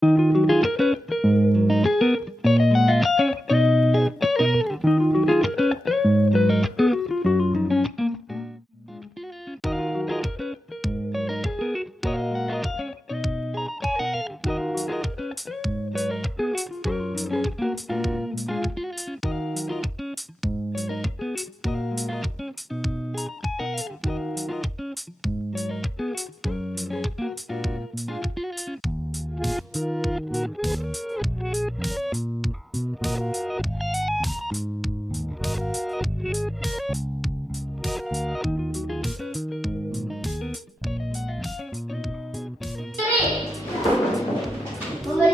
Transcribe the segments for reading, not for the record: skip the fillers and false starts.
Memberi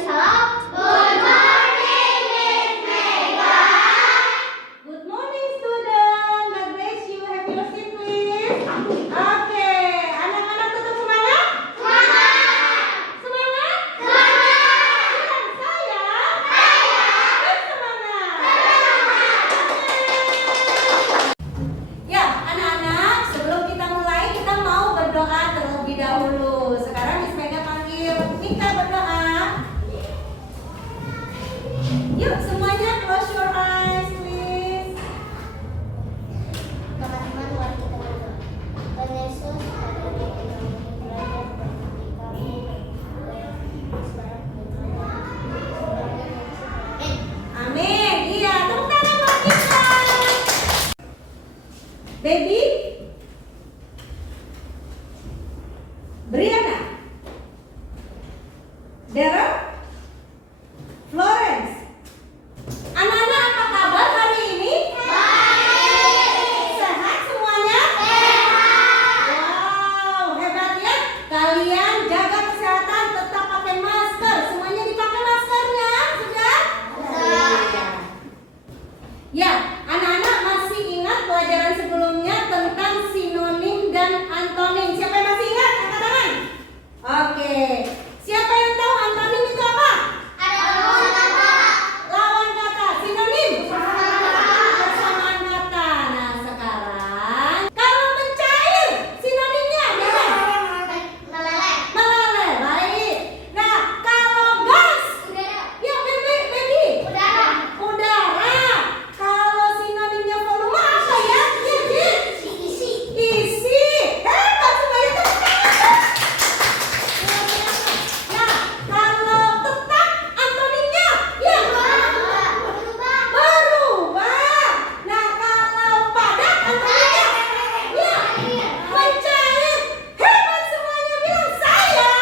salam. Good morning, Miss Mega. Good morning, student. God bless you. Have your seat, please. Oke, anak-anak tetap semangat? Semangat. Semangat? Semangat. Bilang saya. Bersemangat. Ya, anak-anak, sebelum kita mulai, kita mau berdoa terlebih dahulu. Sekarang Miss Mega panggil Mika berdoa. Yuk, semuanya close your eyes, please. Teman-teman, mari kita berdoa. Tuhan Yesus, Amin. Iya, tepuk tangan buat kita. Baby Brianna, Daryl, Florence. Anak-anak, apa kabar hari ini? Sehat semuanya? Wow, hebat ya. Kalian jaga kesehatan, tetap pakai masker. Semuanya dipakai maskernya, sudah? Ya, anak-anak masih ingat pelajaran sebelumnya tentang sinonim dan antonim. Siapa yang masih ingat? Angkat tangan. Oke. Siapa yang tahu antonim itu apa? Lawan kata. Sinonim? Persamaan kata. Nah, sekarang kalau mencair, sinonimnya apa? Meleleh. Baik. Nah, kalau gas, ya baby. Udara. Kalau sinonimnya volume apa ya? Ya, isi. Hebat semuanya, tepuk tangan. Luar biasa. Ya, kalau tetap antonimnya, ya berubah. Nah, kalau padat antonimnya, ya mencair. Hebat semuanya, bilang saya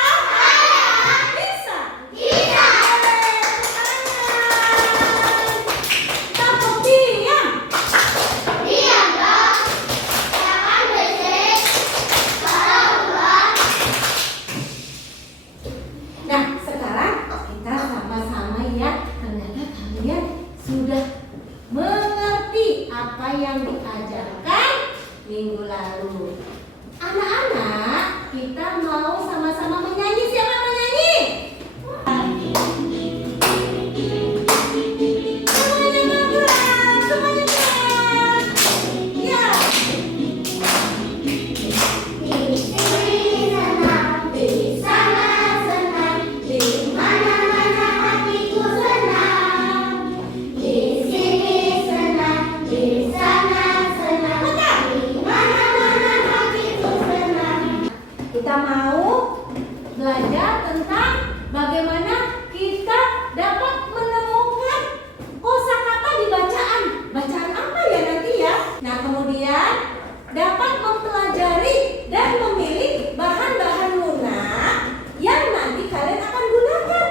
bisa. Takut diam. Nah, sekarang kita sama-sama ya. Ternyata kalian sudah mengerti apa yang diajarkan minggu lalu. Anak-anak, kita mau sama-sama menyanyi. Siapa yang menyanyi? Semuanya bergerak, semuanya gerak. Ya. Kita mau belajar tentang bagaimana kita dapat menemukan kosakata di bacaan. Bacaan apa ya nanti ya? Nah, kemudian dapat mempelajari dan memilih bahan-bahan lunak yang nanti kalian akan gunakan.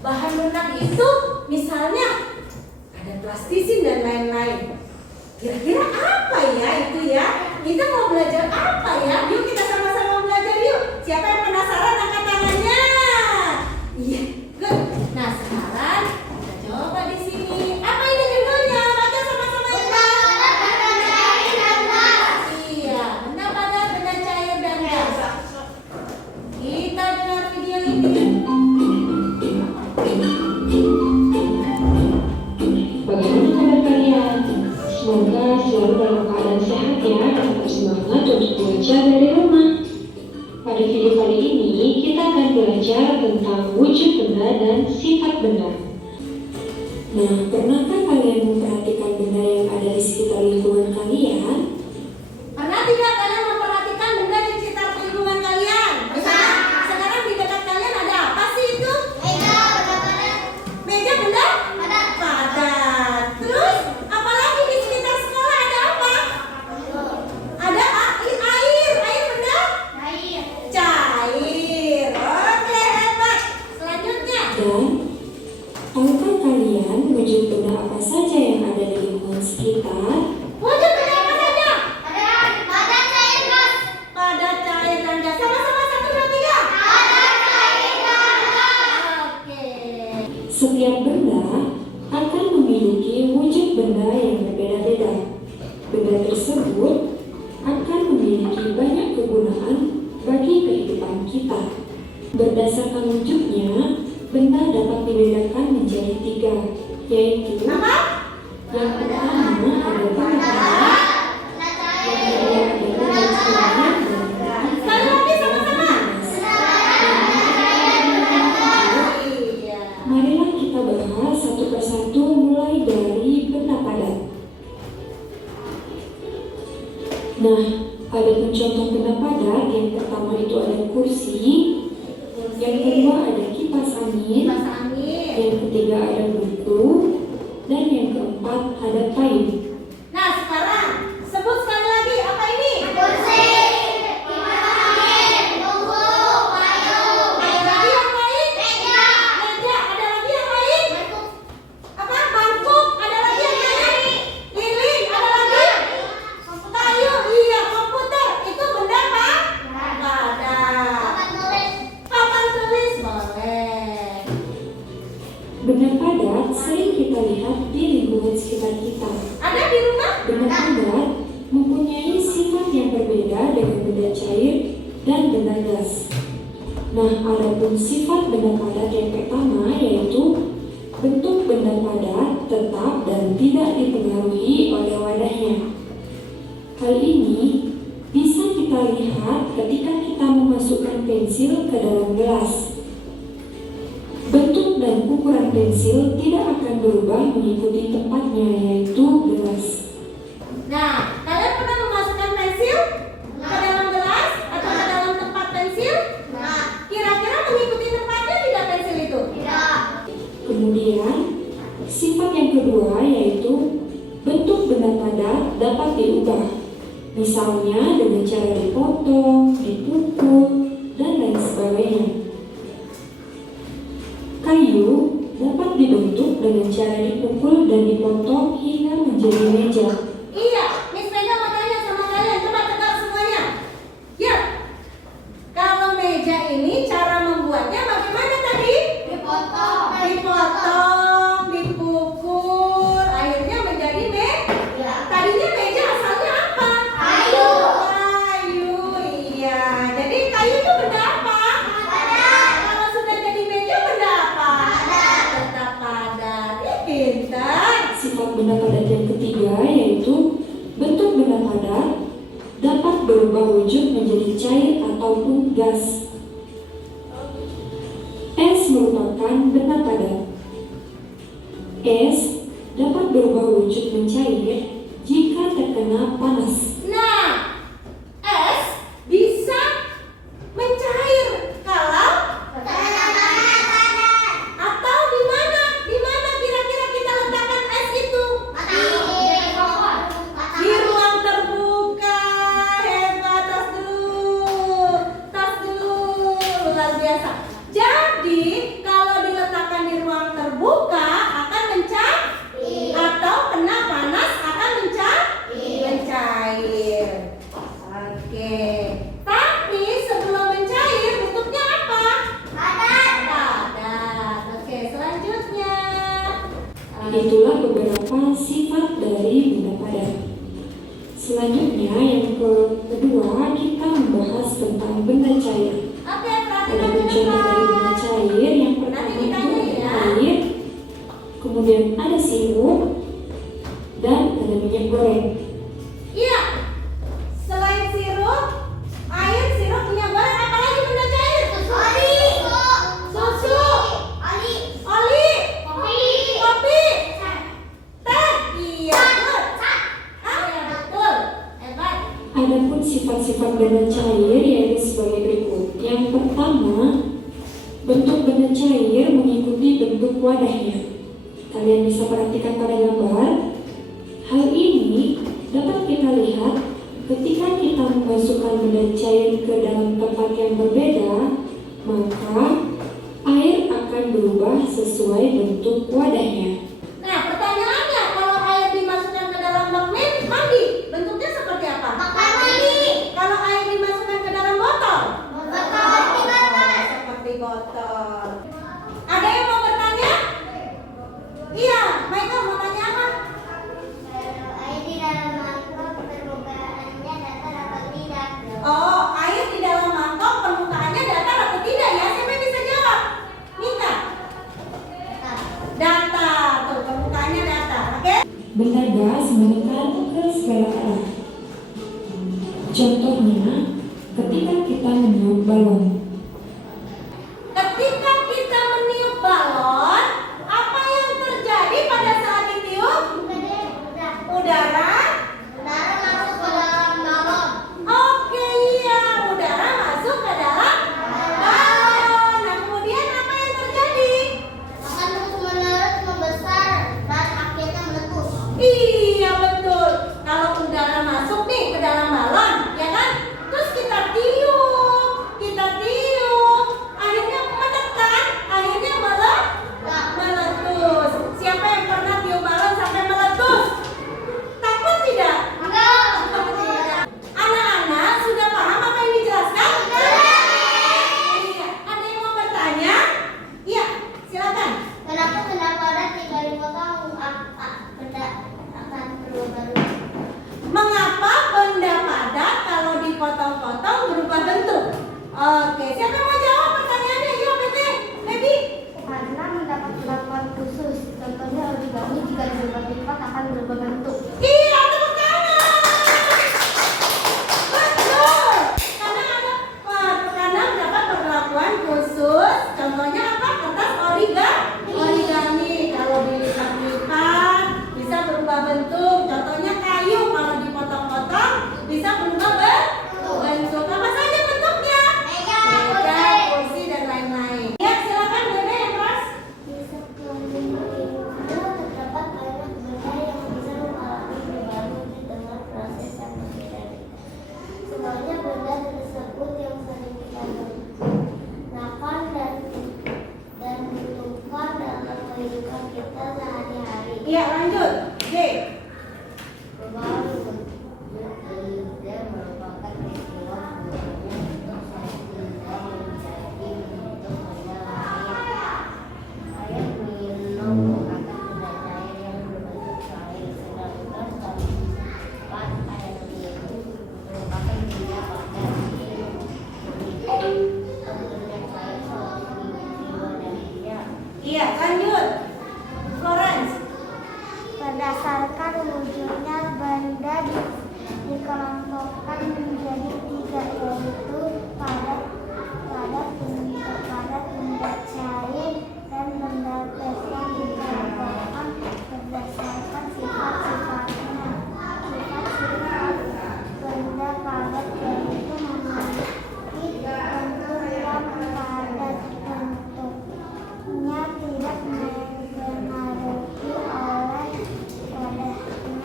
Bahan lunak itu misalnya ada plastisin dan lain-lain. Kira-kira apa ya itu ya? Kita mau belajar apa ya? Yuk kita sama-sama belajar yuk. Siapa yang penasaran angkat tangannya? Iya, good. Nah, sekarang kita coba di sini. Apa ini judulnya? Baca sama-sama ya. Iya, benda padat, benda cair dan gas. Kita dengar video ini. Bagaimana kabar kalian? Semoga selalu dalam keadaan sehat ya, tetap semangat untuk belajar dari rumah. dan sifat benda. Nah, pernahkah kalian memperhatikan benda yang ada di sekitar lingkungan kalian? Pernah tidak kalian memperhatikan benda di sekitar lingkungan kalian? Misalnya, sekarang di dekat kalian ada apa sih itu? Meja benda? Padat. Terus, apalagi di sekitar sekolah ada apa? Ada air. Air benda? Cair. Oke, hebat. Selanjutnya. Dan tahukah kalian wujud benda apa saja yang ada di lingkungan sekitar? Wujud benda apa saja? Padat, cair, dan gas. Sama-sama 1, 2, 3. Oke. Setiap benda akan memiliki wujud benda yang berbeda-beda. Benda tersebut akan memiliki banyak kegunaan bagi kehidupan kita. Berdasarkan wujudnya, benda dapat dibedakan menjadi 3, yaitu Apa? yang pertama ada benda, yang kedua ada benda cair, Sekali lagi sama-sama. Iya. marilah kita bahas satu persatu mulai dari benda padat. Nah, ada contoh benda padat. Yang pertama itu ada kursi, yang kedua ada kipas angin, Kipas angin. yang ketiga ada buku, dan yang keempat ada payung. Nah, sekarang sebut sekali lagi apa ini? Ada lagi yang lain? Meja. Ada lagi yang lain? Apa? Mangkuk. Ada lagi yang lain? Lilin. Ada lagi? Kayu. Iya, komputer. Itu benda apa? Padat. Papan tulis boleh. Benda padat sering kita lihat di lingkungan sekitar kita. Ada di rumah? Benda padat mempunyai sifat yang berbeda dengan benda cair dan benda gas. Nah, adapun sifat benda padat yang pertama yaitu bentuk benda padat tetap dan tidak dipengaruhi oleh wadahnya. Hal ini bisa kita lihat ketika kita memasukkan pensil ke dalam gelas. Bentuk dan ukuran pensil tidak akan berubah mengikuti tempatnya, yaitu gelas. Nah, kalian pernah memasukkan pensil ke dalam gelas atau ke dalam tempat pensil? Kira-kira mengikuti tempatnya tidak pensil itu? Kemudian, sifat yang kedua yaitu bentuk benda padat dapat diubah. Misalnya dengan cara dipotong, dipukul, dan lain sebagainya. Kayu dapat dibentuk dengan cara dipukul dan dipotong hingga menjadi meja. Iya, Miss Mega mau tanya sama kalian, coba tegak semuanya. Ya, kalau meja ini cara membuatnya bagaimana tadi? Dipotong, dipukul, akhirnya menjadi meja. Tadinya meja asalnya apa? Kayu, iya. Jadi kayu itu benda apa? Kalau sudah jadi meja benda apa? Tetap padat. Ih, pintar. Sifat benda padat yang ketiga yaitu bentuk benda padat dapat berubah wujud menjadi cair ataupun gas. Es merupakan benda padat. Es dapat berubah wujud mencair jika terkena panas. Nah, es bisa mencair kalau atau di mana? Di mana kira-kira kita letakkan es itu? Di ruang terbuka. Hebat, tas dulu, luar biasa. Jadi kalau diletakkan di ruang terbuka akan mencair atau kena panas akan mencair. Oke. Tapi sebelum mencair bentuknya apa? Padat. Oke, selanjutnya. Itulah beberapa sifat dari benda padat. Selanjutnya yang kedua kita membahas tentang benda cair. Oke, Ada perhatikan contoh dari benda cair. Yang pertama itu air, kemudian ada sirup, dan ada minyak goreng. Iya. Selain sirup, air, sirup, minyak goreng, apa lagi benda cair? Susu. sifat benda cair yaitu sebagai berikut. Yang pertama, bentuk benda cair mengikuti bentuk wadahnya. Kalian bisa perhatikan pada gambar. Hal ini dapat kita lihat ketika kita memasukkan benda cair ke dalam tempat yang berbeda, maka air akan berubah sesuai bentuk wadahnya. Nah, pertanyaannya, kalau air dimasukkan ke dalam bak mandi, bentuknya seperti apa? Bak mandi. Kalau air dimasukkan ke dalam botol? Botol. Seperti botol. Ada yang mau bertanya? Iya, Michael mau tanya apa? Air di dalam mangkok permukaannya datar atau tidak? Oh, air di dalam mangkok permukaannya datar atau tidak ya? Siapa yang bisa jawab? Minta. Datar, tuh permukaannya datar, oke? Benda gas menekan ke segala arah. Contohnya, ketika kita meniup balon. Ketika kita meniup balon, apa yang terjadi pada saat ditiup? Udara. Udara masuk ke dalam balon. Oke, iya, udara masuk ke dalam balon. Nah, kemudian apa yang terjadi? Akan terus-menerus membesar dan akhirnya meletus. Iya, betul. Kalau udara masuk nih ke dalam balon, ya kan? Terus kita tiup, akhirnya menekan, akhirnya meletus. Siapa yang pernah tiup balon sampai meletus? Takut tidak? Enggak. Anak-anak sudah paham apa yang dijelaskan? Iya. Ada yang mau bertanya? Iya, silakan. Kenapa benda padat tidak dipotong benda akan berubah? Mengapa benda padat kalau dipotong-potong berubah bentuk? Oke, siapa yang mau jawab pertanyaannya? Yuk, Baby. Karena mendapat perlakuan khusus. Contohnya origami jika berubah lipat akan berubah bentuk. Iya, tepuk tangan. Betul. Karena mendapat perlakuan khusus. Contohnya apa? Kertas origami. Kalau dilipat-lipat bisa berubah bentuk. Contohnya kayu kalau dipotong-potong bisa berubah bentuk. Apa saja bentuknya? Meja, kursi dan lain-lain. Ya, silakan Bebe yang keras. Di sekeliling itu terdapat banyak benda yang bisa mengalami perubahan wujud dengan proses yang berbeda. Semuanya benda tersebut yang sering kita gunakan dan butuhkan dalam kehidupan kita sehari-hari. Iya, lanjut. J. Perubahan wujud benda merupakan peristiwa berubahnya bentuk suatu benda menjadi bentuk benda lain. Air minum merupakan benda cair yang berbentuk cair, sedangkan tempat air minum merupakan benda padat. Benda cair seperti jiwa dan minyak. Iya, lanjut. Florence. Berdasarkan wujudnya benda dikelompokkan menjadi tiga, yaitu padat, benda cair, dan benda gas yang dikelompokkan berdasarkan sifat-sifatnya. Sifat-sifat benda padat yaitu memiliki bentuk yang padat, bentuknya tidak dipengaruhi oleh wadahnya,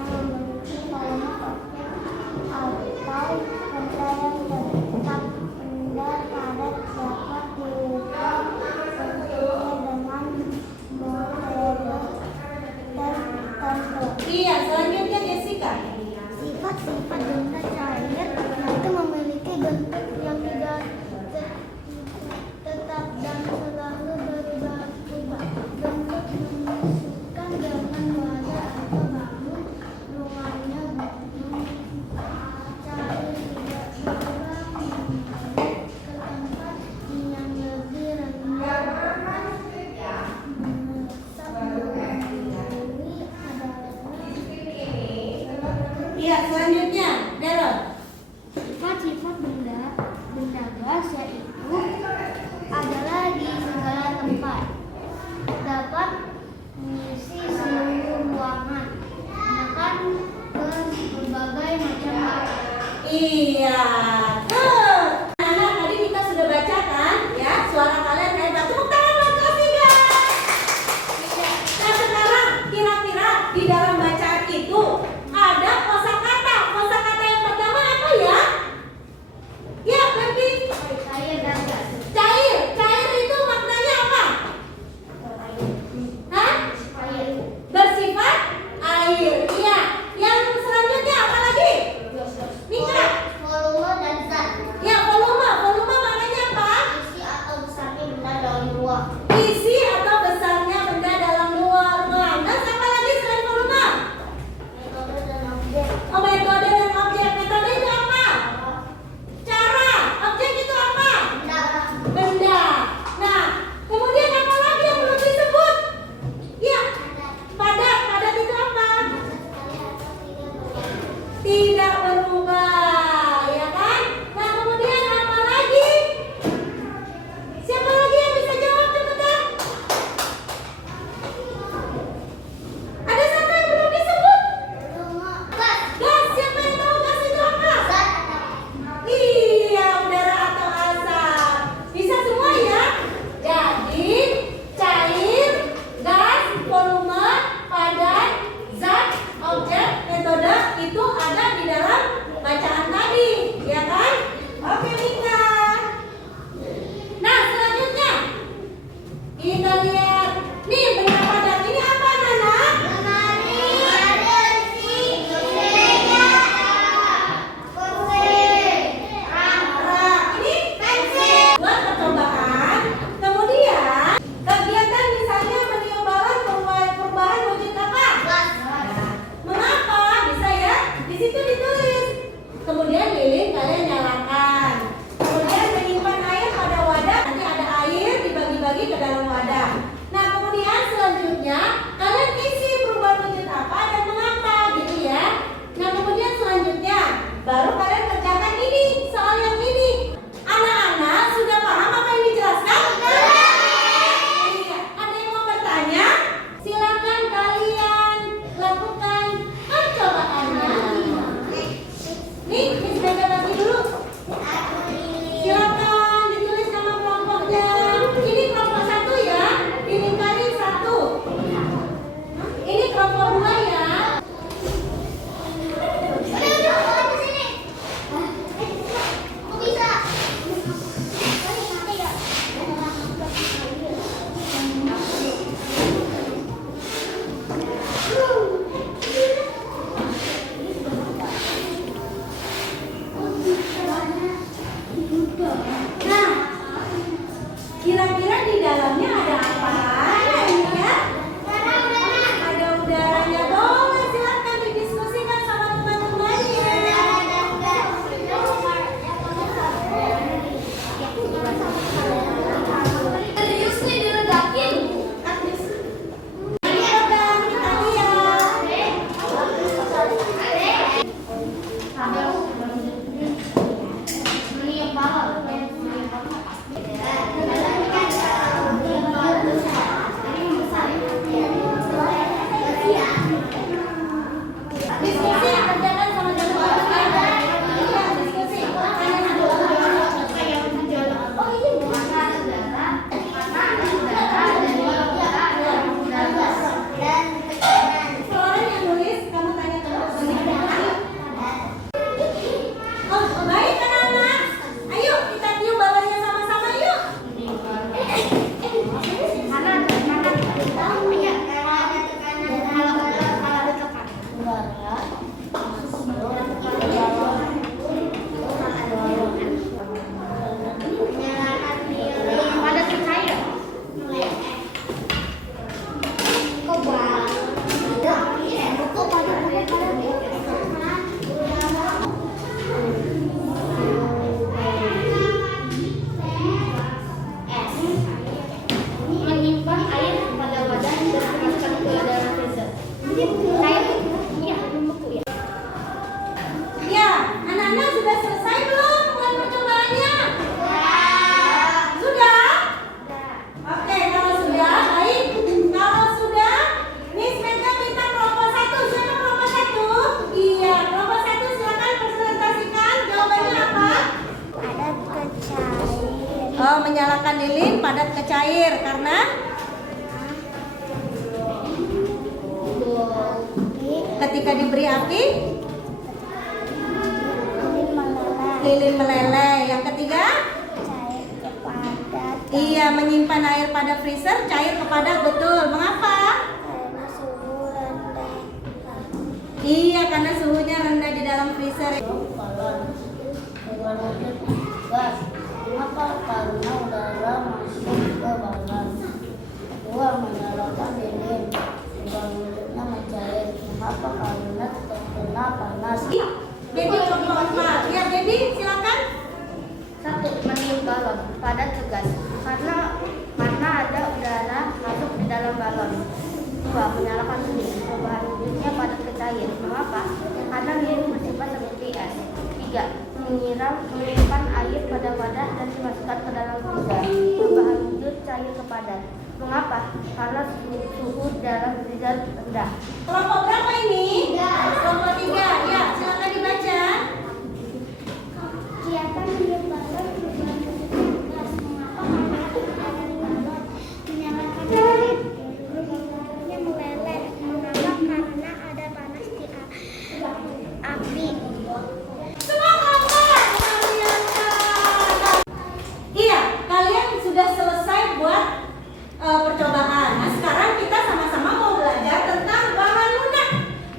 memiliki volume atau benda yang tetap. Benda padat dapat diukur bentuknya dengan model tertentu. Iya, selanjutnya Jessica. Sifat-sifat benda cair yaitu memiliki bentuk yang tidak tetap dan selalu berubah-ubah. Bentuk menunjukkan dengan wadah atau bangun ruangnya. Bentuk cair tidak berubah mengalir ke tempat yang lebih rendah. Menetap berdiri adalah Iya, selanjutnya Daryl. sifat-sifat benda gas yaitu adalah di segala tempat, dapat mengisi seluruh ruangan, bahkan ke berbagai macam hal. Iya, ketika diberi api? meleleh. Lilin meleleh. Yang ketiga? Cair kepada. Iya, menyimpan air pada freezer, cair kepada. Betul. Mengapa? Karena suhu rendah. Iya, karena suhunya rendah di dalam freezer. Gas. Mengapa? Karena udara masuk ke balon. Dua, menyalakan lilin. Balonnya mencair. Mengapa? Karena terkena panas. Baby contoh 4. Ya, Baby silakan. 1. Meniup balon pada tugas karena ada udara masuk di dalam balon. 2. Menyalakan lilin perubahan hidupnya pada cair. Mengapa? Karena lilin bersifat seperti es. 3. Menyimpan air pada wadah dan dimasukkan ke dalam freezer. Perubahan hidup cair ke padat. Mengapa? Karena suhu dalam freezer rendah. Kelompok berapa ini? Kelompok 3. Ya, silakan dibaca. Kegiatan meniup balon tujuan tugas. Mengapa? Karena udara di balon menyalakan lilin. Balonnya meleleh. Mengapa? Karena ada panas di api. Semua kelompok kalian. Iya, kalian sudah selesai buat percobaan. Nah, sekarang kita sama-sama mau belajar tentang bahan lunak.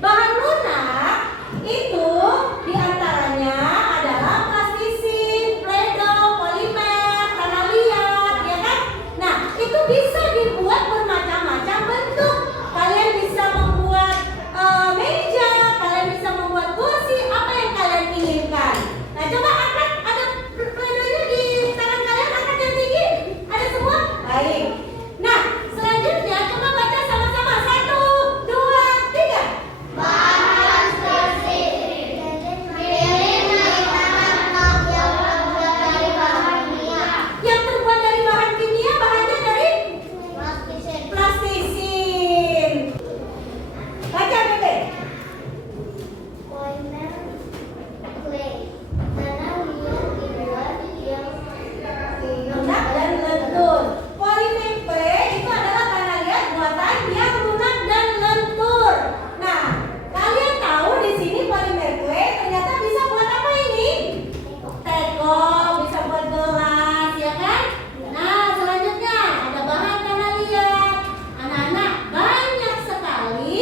Bahan lunak itu diantaranya adalah plastisin, Play-Doh, polimer, tanah liat, ya kan? Nah, itu bisa dibuat bermacam-macam bentuk. Kalian bisa membuat meja, kalian bisa membuat kursi, apa yang kalian inginkan. Nah, coba angkat, ada Play-Doh-nya di tangan kalian, angkat yang tinggi. Ada semua? Baik. Nah, selanjutnya coba baca sama-sama. 1, 2, 3. Bahan spesifik. Lilin mainan yang terbuat dari bahan kimia. Yang terbuat dari bahan kimia, bahannya dari Plastisin. plastisin. Baca, Bebe. Polimer clay. Tanah liat dibuat yang Lunak dan lentur. Polimer clay itu adalah tanah liat buatan yang lunak dan lentur. Nah, kalian tahu di sini polimer clay ternyata bisa buat apa ini? Teko, bisa buat gelas, ya kan? Nah, selanjutnya ada bahan tanah liat. Anak-anak, banyak sekali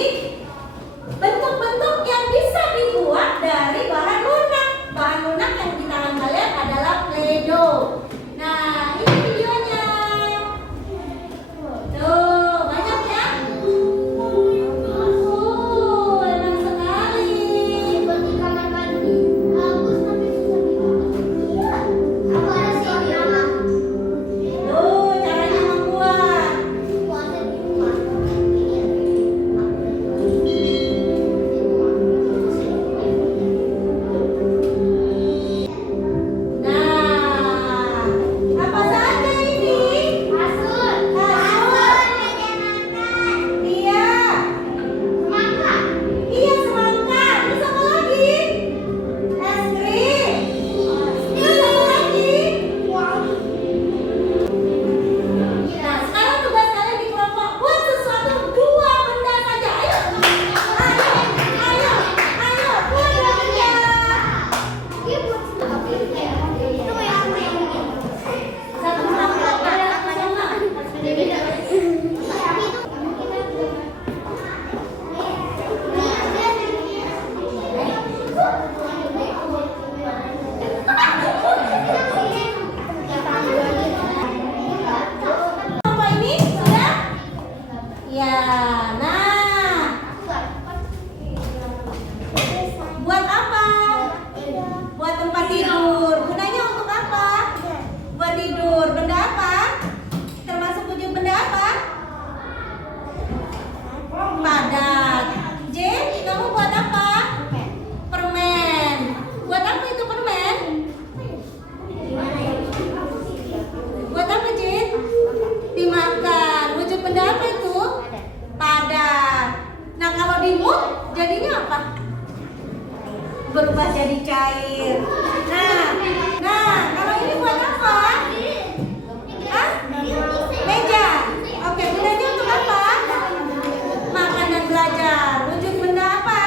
bentuk-bentuk yang bisa dibuat dari bahan lunak. Bahan lunak yang di tangan kalian adalah Play-Doh. Nah, ini videonya. Tuh, banyak ya? Enak sekali. seperti kamar mandi. Bagus tapi susah dibuat. Aku ada siapa? Tuh, caranya membuat. Buatnya di rumah. Nah, apa saja ini? Kasur. Kasur. Meja makan. Iya. Semangka. Iya, semangka. Terus apa lagi? Es krim. Terus apa lagi? Nah, sekarang tugas kalian di kelompok buat sesuatu 2 benda saja. Ayo. Ayo, buat 2 benda. Dia buat seperti itu ya. Itu yang Satu sama, satu sama. beda-beda. Apa ini? Sudah? Ya, nah. Buat apa? Buat tempat tidur. Gunanya untuk apa? Buat tidur. Benda apa? Termasuk wujud benda apa? Padat. Jen, kamu buat apa? Permen. Buat apa itu permen? Buat apa, Jen? Dimakan. Wujud benda apa itu? Padat. Nah, kalau dimut jadinya apa? Berubah jadi cair. Nah, kalau ini buat apa? Hah? Meja. Oke, gunanya untuk apa? Makan dan belajar. Wujud benda apa?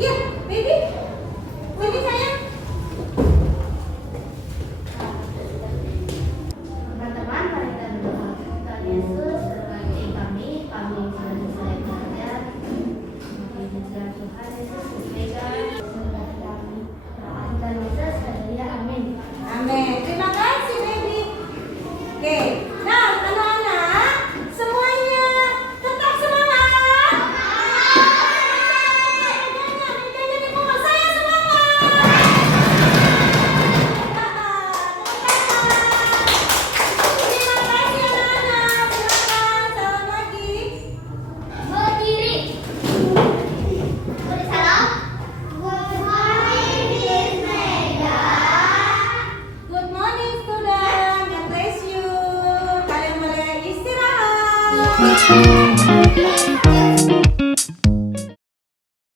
Iya, baby. Sini sayang.